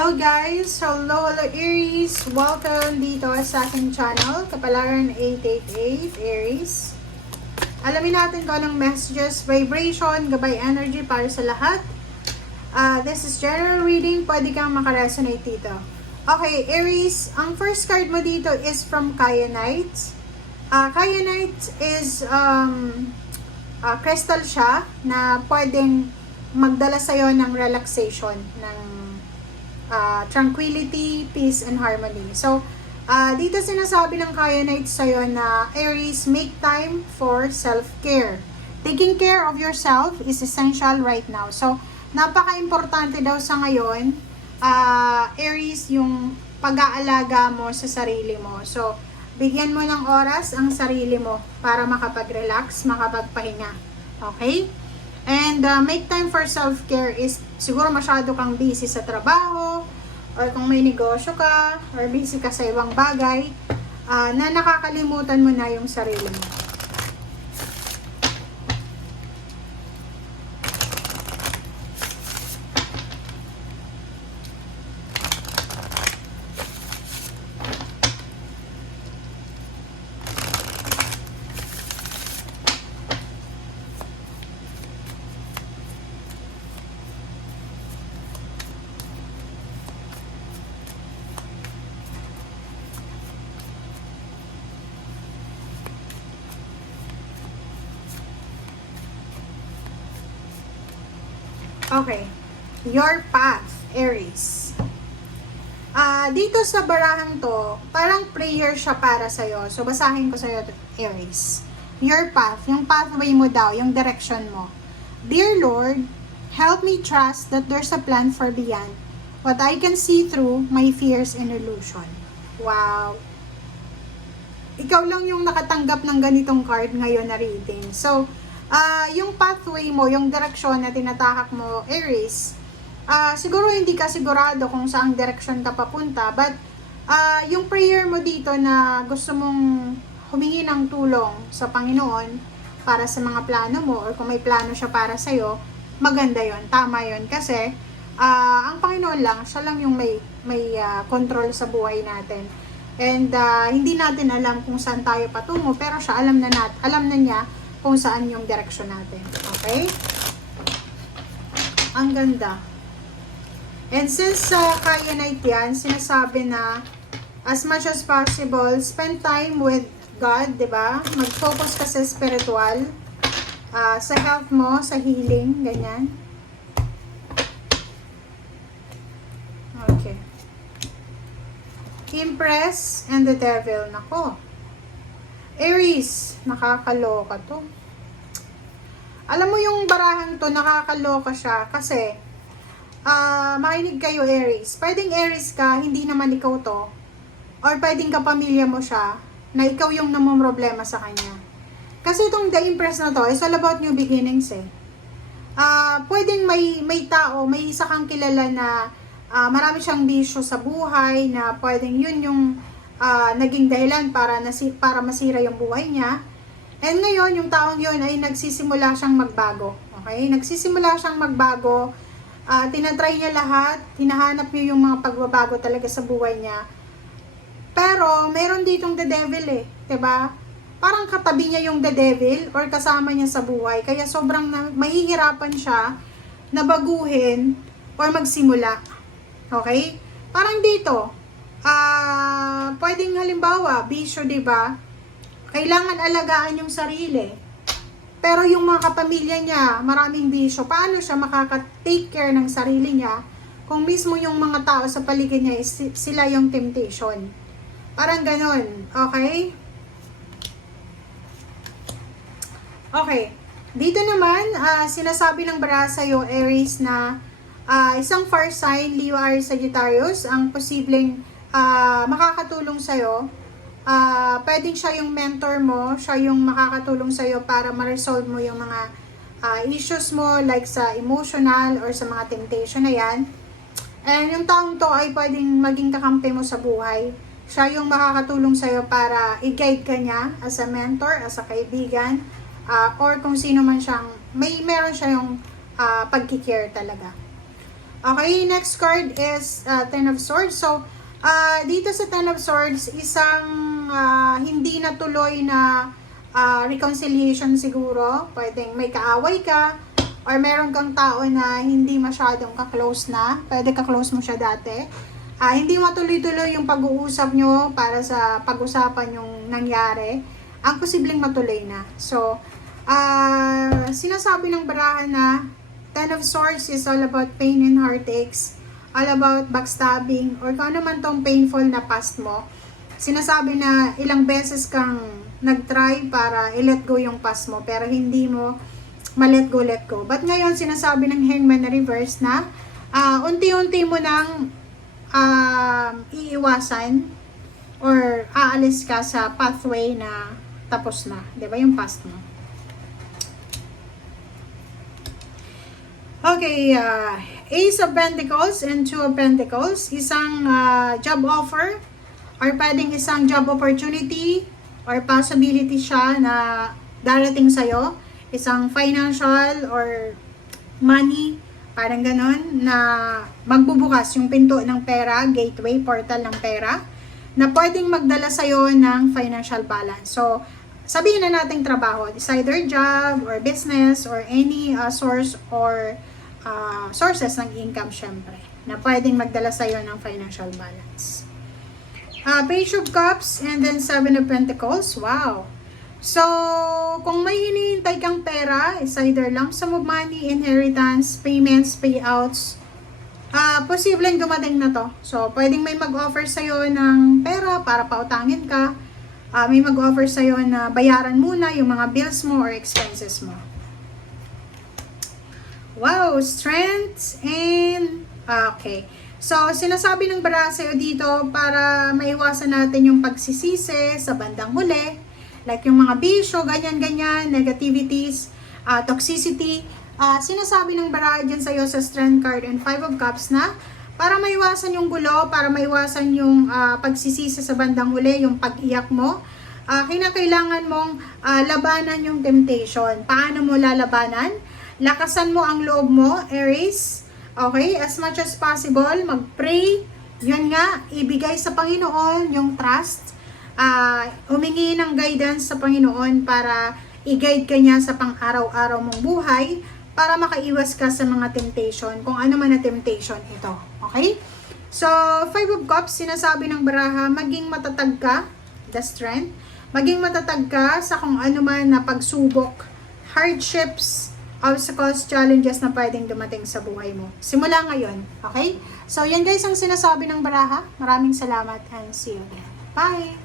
Hello guys! Hello Aries! Welcome dito sa aking channel, Kapalaran 888 Aries. Alamin natin kung anong messages, vibration, gabay energy para sa lahat. This is general reading, pwede kang makaresonate dito. Okay, Aries, ang first card mo dito is from Kyanite. Kyanite is crystal siya na pwedeng magdala sa'yo ng relaxation, ng tranquility, peace, and harmony. So, dito sinasabi ng Kyanite sa'yo na Aries, make time for self-care. Taking care of yourself is essential right now. So, napaka-importante daw sa ngayon, Aries, yung pag-aalaga mo sa sarili mo. So, bigyan mo ng oras ang sarili mo para makapag-relax, makapagpahinga. Okay? And make time for self-care is siguro masyado kang busy sa trabaho or kung may negosyo ka or busy ka sa ibang bagay na nakakalimutan mo na yung sarili mo. Okay. Your path, Aries. Dito sa barahang to, parang prayer siya para sa'yo. So, basahin ko sa'yo, Aries. Your path, yung pathway mo daw, yung direction mo. Dear Lord, help me trust that there's a plan for beyond what I can see through my fears and illusion. Wow. Ikaw lang yung nakatanggap ng ganitong card ngayon na reading. So, yung pathway mo, yung direksyon na tinatahak mo, Aries, siguro hindi ka sigurado kung saang direksyon ka papunta, but yung prayer mo dito na gusto mong humingi ng tulong sa Panginoon para sa mga plano mo, or kung may plano siya para sa'yo, maganda yon, tama yon, kasi ang Panginoon lang, siya lang yung may control sa buhay natin. And hindi natin alam kung saan tayo patungo, pero siya alam na niya kung saan yung direction natin. Okay? Ang ganda. And since Kyanite yan, sinasabi na as much as possible, spend time with God, di ba? Mag-focus ka sa spiritual, sa health mo, sa healing, ganyan. Okay. Empress and the Devil. Nako. Aries, nakakaloka to. Alam mo yung barahang to, nakakaloka siya kasi makinig kayo, Aries. Pwedeng Aries ka, hindi naman ikaw to. Or pwedeng kapamilya mo siya na ikaw yung namumroblema sa kanya. Kasi itong The Empress na to is all about new beginnings eh. Pwedeng may tao, may isa kang kilala na marami siyang bisyo sa buhay na pwedeng yun yung naging dahilan para masira yung buhay niya. And ngayon, yung taong yun ay nagsisimula siyang magbago. Okay? Nagsisimula siyang magbago. Tinatry niya lahat. Hinahanap niya yung mga pagbabago talaga sa buhay niya. Pero, meron ditong the devil eh. Diba? Parang katabi niya yung the devil or kasama niya sa buhay. Kaya sobrang mahihirapan siya na baguhin or magsimula. Okay? Parang dito, pwedeng halimbawa, bisyo, diba? Kailangan alagaan yung sarili. Pero yung mga kapamilya niya, maraming bisyo. Paano siya makaka-take care ng sarili niya kung mismo yung mga tao sa paligid niya sila yung temptation? Parang ganun. Okay? Okay. Dito naman, sinasabi ng bara sa'yo, Aries, na isang fire sign, Leo, Aries, Sagittarius, ang posibleng makakatulong sa'yo. Pwedeng siya yung mentor mo, siya yung makakatulong sa'yo para ma-resolve mo yung mga issues mo, like sa emotional or sa mga temptation na yan. And yung taong to ay pwedeng maging kakampi mo sa buhay. Siya yung makakatulong sa'yo para i-guide ka niya as a mentor, as a kaibigan, or kung sino man siyang, meron siya yung pagkikare talaga. Okay, next card is Ten of Swords. So, dito sa Ten of Swords, isang hindi natuloy na reconciliation siguro. Pwedeng may kaaway ka, or meron kang tao na hindi masyadong ka-close na. Pwede ka-close mo siya dati. Hindi matuloy-tuloy yung pag-uusap nyo para sa pag-usapan yung nangyari. Ang posibleng matuloy na. So, sinasabi ng barahan na Ten of Swords is all about pain and heartaches, all about backstabbing, or kung ano man tong painful na past mo. Sinasabi na ilang beses kang nag-try para i-let go yung past mo, pero hindi mo ma-let go. But ngayon, sinasabi ng Hangman na reverse na unti-unti mo nang iiwasan or aalis ka sa pathway na tapos na. 'Di ba yung past mo? Okay, Ace of Pentacles and Two of Pentacles. Isang job offer or pwedeng isang job opportunity or possibility siya na darating sa'yo. Isang financial or money, parang ganon, na magbubukas yung pinto ng pera, gateway, portal ng pera, na pwedeng magdala sa'yo ng financial balance. So, sabihin na nating trabaho, it's either job or business or any source or sources ng income syempre, na pwedeng magdala sa'yo ng financial balance. Page of Cups and then Seven of Pentacles. Wow! So, kung may hinihintay kang pera, it's either lump sum of money, inheritance, payments, payouts, posibleng dumating na to. So, pwedeng may mag-offer sa'yo ng pera para pautangin ka. May mag-offer sa'yo na bayaran muna yung mga bills mo or expenses mo. Wow! Strength and... okay. So, sinasabi ng baraha sa'yo dito para maiwasan natin yung pagsisisi sa bandang huli. Like yung mga bisyo, ganyan-ganyan, negativities, toxicity. Sinasabi ng baraha dyan sa'yo sa Strength card and Five of Cups na para maiwasan yung gulo, para maiwasan yung pagsisisi sa bandang huli, yung pag-iyak mo. Kinakailangan mong labanan yung temptation. Paano mo lalabanan? Lakasan mo ang loob mo, Aries. Okay? As much as possible, mag-pray. Yun nga, ibigay sa Panginoon yung trust. Humingi ng guidance sa Panginoon para i-guide ka niya sa pang-araw-araw mong buhay para makaiwas ka sa mga temptation, kung ano man na temptation ito. Okay? So, Five of Cups, sinasabi ng baraha, maging matatag ka, the Strength. Maging matatag ka sa kung ano man na pagsubok, hardships, obstacles, challenges na pwedeng dumating sa buhay mo. Simula ngayon. Okay? So, yan guys ang sinasabi ng baraha. Maraming salamat and see you again. Bye!